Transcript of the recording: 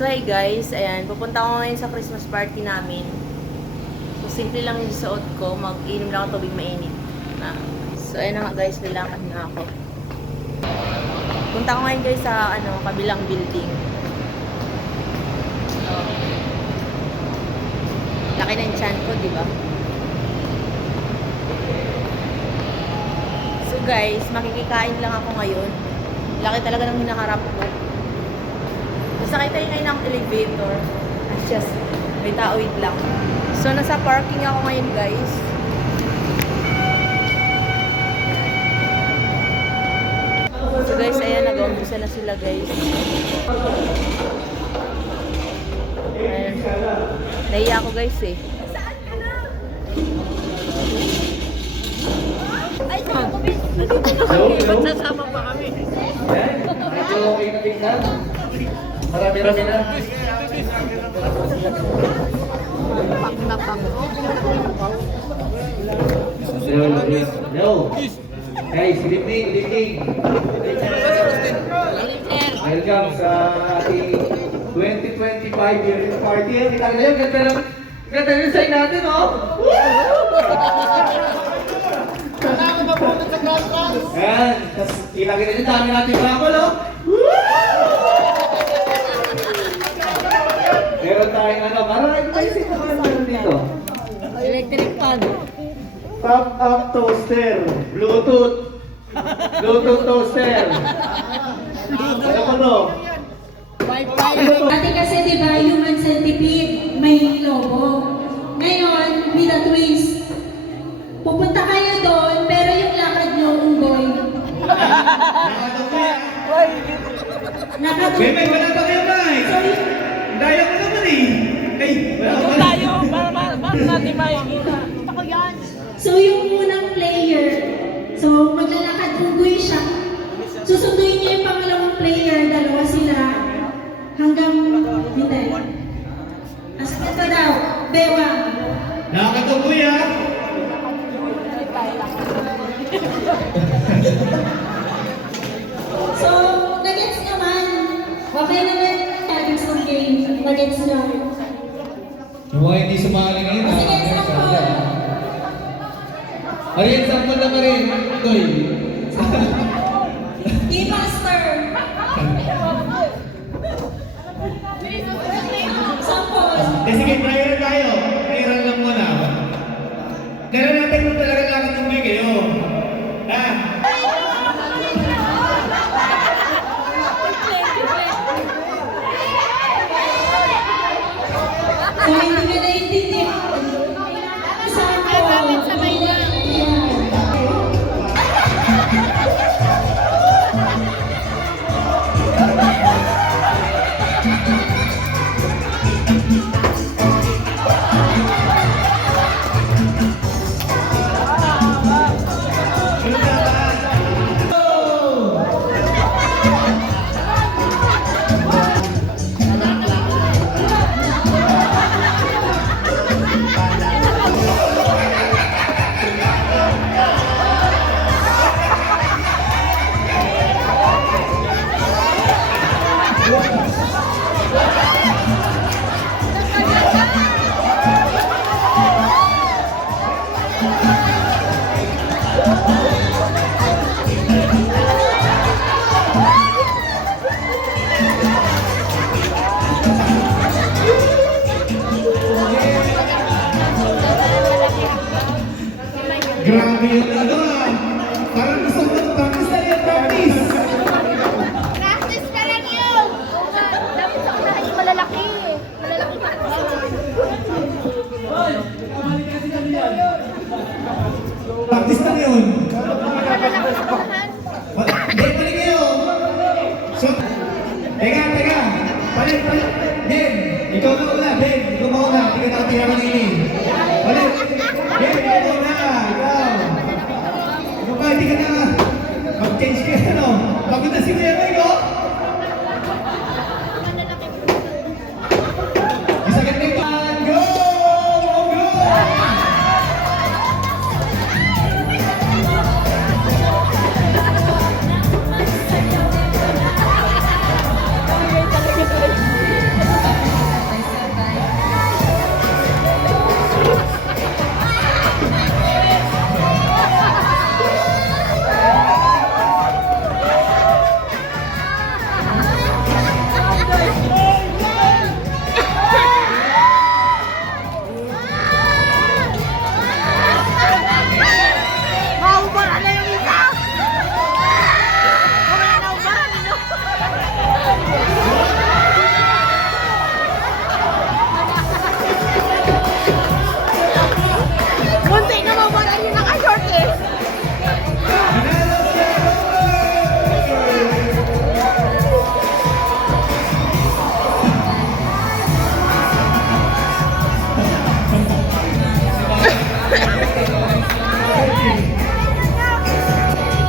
So hey guys, ayan, pupunta ako ngayon sa Christmas party namin. So simple lang yung suot ko, mag-inom lang ako tubig mainit. So ayan na nga guys, lalakad na ako. Punta ko ngayon guys sa kabilang building. So, laki ng tiyan ko, di ba? So guys, makikikain lang ako ngayon. Laki talaga ng hinaharap ko. Sakay tayo ngayon ng elevator. Just, may tao, wait lang. So, nasa parking ako ngayon, guys. So, guys, ayan, nag-umpisa na sila, guys. Ayan. Nahiya ako, guys, eh. Saan ka na? Ay, saan ko, guys? Magsasama pa kami. Yan. Ito, okay na. Marami-rami na. Yo. Guys, good evening, good evening. Welcome sa ating 2025 year party. Kita nyo yun, ganda yung sign natin, oh. Kailangan ko mapunod sa class. Ayan, tapos kita nyo, dami natin bakol, oh. Meron tayong parang ito tayo sino ka naman dito? Electric fan. Top-up toaster, Bluetooth toaster. Ano ko to? Wi-Fi. Dati kasi diba, human centipede, may lobo. Ngayon, with a twist. Pupunta kayo doon, pero yung lakad nyo, unggoy. Nakatunggoy. May wala pa kayo ba eh? Daya ko naman eh. Ay, wala pa Tayo, para natin makikita. Ako yan. So yung unang player, so maglalakad unggoy siya. Susunduin niyo yung pangalawang player, dalawa sila, hanggang hindi. Asa ka daw? Bewang. Nakakatunggoy ah. So, nagets naman. Okay naman targets ng game. Nagets nyo. Yung mga hindi sumali ngayon, Sige, example. Ariyan, sample na rin. Toy. Game master. Sample. Sige, trial tayo. Trial lang muna. Dala natin kung talaga nakakatunggoy kayo. Ah. So, hindi ka naiintindihan. Sample. Kapit sabay na. Grabe yung parang gusto ko practice na yan, practice. Practice ka lang yun! Dapat sa unahan yung malalaki. Malalaki pa. Practice na yun. Malalaki sa unahan. Balik kayo. So, teka. Balik. Ben, ikaw na una. Ben, ikaw mauna. Hindi ka nakatira kanini. Balik. Ben, ikaw na. Ikaw. Ikaw ba, hindi ka na. Mag-change ka, ano? Pagod na si Kuya Mike, oh.